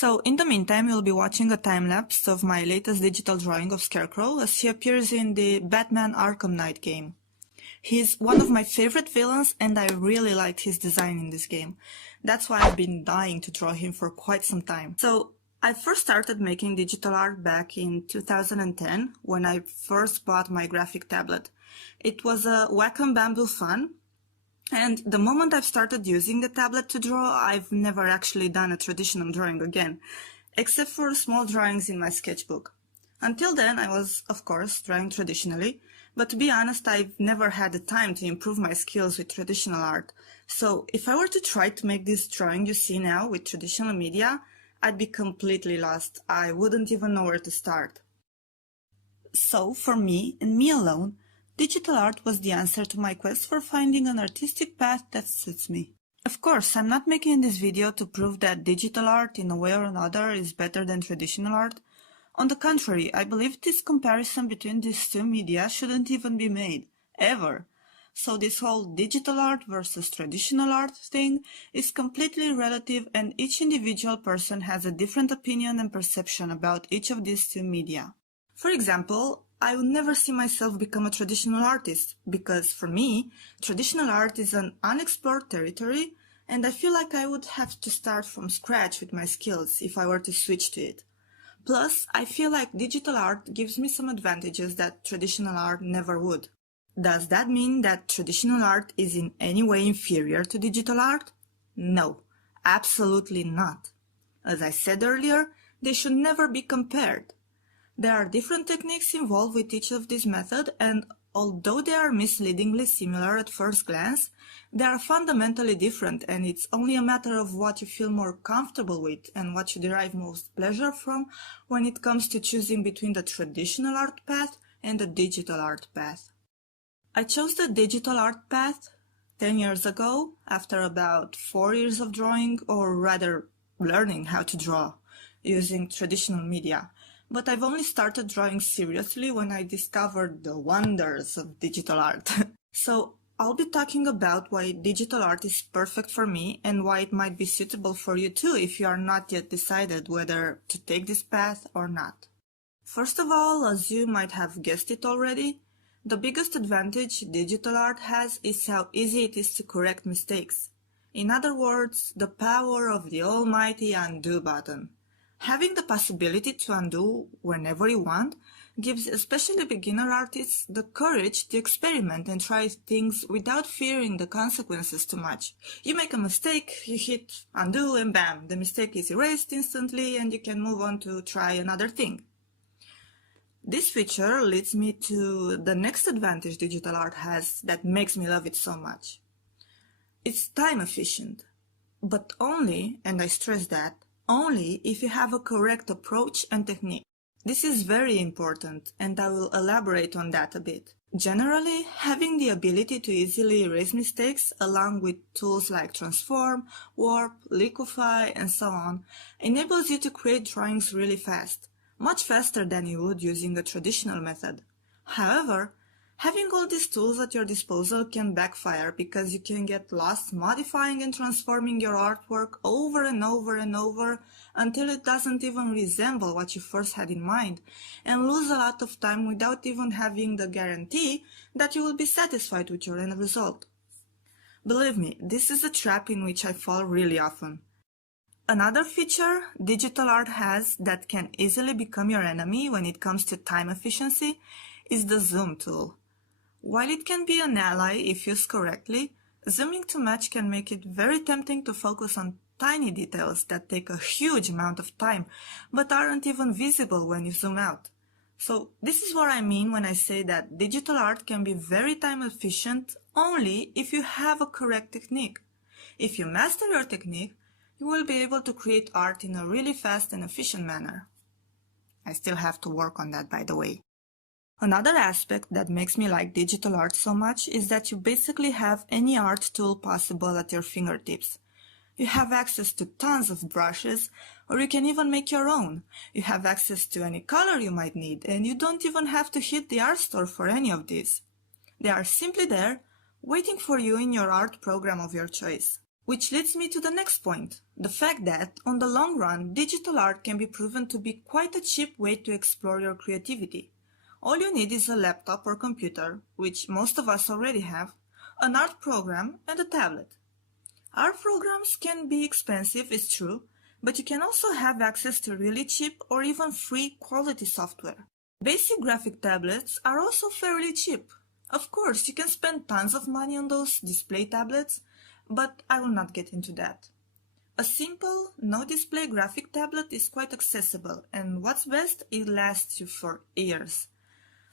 So in the meantime, you'll be watching a time-lapse of my latest digital drawing of Scarecrow as he appears in the Batman Arkham Knight game. He's one of my favorite villains and I really liked his design in this game. That's why I've been dying to draw him for quite some time. So I first started making digital art back in 2010 when I first bought my graphic tablet. It was a Wacom Bamboo Fun. And the moment I've started using the tablet to draw, I've never actually done a traditional drawing again, except for small drawings in my sketchbook. Until then, I was, of course, drawing traditionally, but to be honest, I've never had the time to improve my skills with traditional art. So if I were to try to make this drawing you see now with traditional media, I'd be completely lost. I wouldn't even know where to start. So for me, and me alone, digital art was the answer to my quest for finding an artistic path that suits me. Of course, I'm not making this video to prove that digital art in a way or another is better than traditional art. On the contrary, I believe this comparison between these two media shouldn't even be made, ever. So this whole digital art versus traditional art thing is completely relative and each individual person has a different opinion and perception about each of these two media. For example, I would never see myself become a traditional artist, because for me, traditional art is an unexplored territory and I feel like I would have to start from scratch with my skills if I were to switch to it. Plus, I feel like digital art gives me some advantages that traditional art never would. Does that mean that traditional art is in any way inferior to digital art? No, absolutely not. As I said earlier, they should never be compared. There are different techniques involved with each of these methods, and although they are misleadingly similar at first glance, they are fundamentally different, and it's only a matter of what you feel more comfortable with and what you derive most pleasure from when it comes to choosing between the traditional art path and the digital art path. I chose the digital art path 10 years ago, after about 4 years of drawing, or rather learning how to draw using traditional media. But I've only started drawing seriously when I discovered the wonders of digital art. So I'll be talking about why digital art is perfect for me and why it might be suitable for you too if you are not yet decided whether to take this path or not. First of all, as you might have guessed it already, the biggest advantage digital art has is how easy it is to correct mistakes. In other words, the power of the almighty undo button. Having the possibility to undo whenever you want gives especially beginner artists the courage to experiment and try things without fearing the consequences too much. You make a mistake, you hit undo and bam, the mistake is erased instantly and you can move on to try another thing. This feature leads me to the next advantage digital art has that makes me love it so much. It's time efficient, but only, and I stress that, only if you have a correct approach and technique. This is very important and I will elaborate on that a bit. Generally, having the ability to easily erase mistakes along with tools like transform, warp, liquefy and so on enables you to create drawings really fast, much faster than you would using a traditional method. However, having all these tools at your disposal can backfire because you can get lost modifying and transforming your artwork over and over and over until it doesn't even resemble what you first had in mind, and lose a lot of time without even having the guarantee that you will be satisfied with your end result. Believe me, this is a trap in which I fall really often. Another feature digital art has that can easily become your enemy when it comes to time efficiency is the zoom tool. While it can be an ally if used correctly, zooming too much can make it very tempting to focus on tiny details that take a huge amount of time, but aren't even visible when you zoom out. So this is what I mean when I say that digital art can be very time efficient only if you have a correct technique. If you master your technique, you will be able to create art in a really fast and efficient manner. I still have to work on that, by the way. Another aspect that makes me like digital art so much is that you basically have any art tool possible at your fingertips. You have access to tons of brushes, or you can even make your own. You have access to any color you might need, and you don't even have to hit the art store for any of these. They are simply there, waiting for you in your art program of your choice. Which leads me to the next point, the fact that, on the long run, digital art can be proven to be quite a cheap way to explore your creativity. All you need is a laptop or computer, which most of us already have, an art program, and a tablet. Art programs can be expensive, it's true, but you can also have access to really cheap or even free quality software. Basic graphic tablets are also fairly cheap. Of course, you can spend tons of money on those display tablets, but I will not get into that. A simple, no-display graphic tablet is quite accessible, and what's best, it lasts you for years.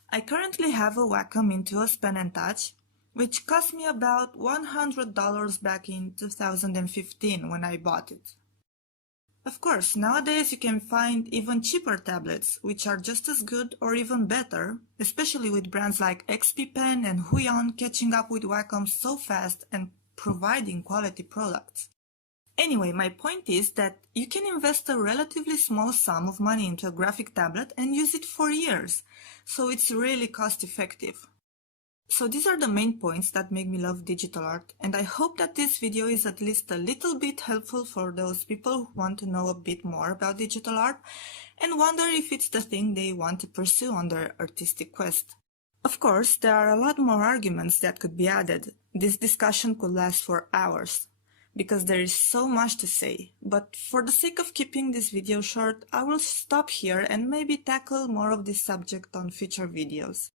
I currently have a Wacom Intuos Pen and Touch, which cost me about $100 back in 2015 when I bought it. Of course, nowadays you can find even cheaper tablets, which are just as good or even better, especially with brands like XP Pen and Huion catching up with Wacom so fast and providing quality products. Anyway, my point is that you can invest a relatively small sum of money into a graphic tablet and use it for years, so it's really cost effective. So these are the main points that make me love digital art, and I hope that this video is at least a little bit helpful for those people who want to know a bit more about digital art and wonder if it's the thing they want to pursue on their artistic quest. Of course, there are a lot more arguments that could be added. This discussion could last for hours, because there is so much to say, but for the sake of keeping this video short, I will stop here and maybe tackle more of this subject on future videos.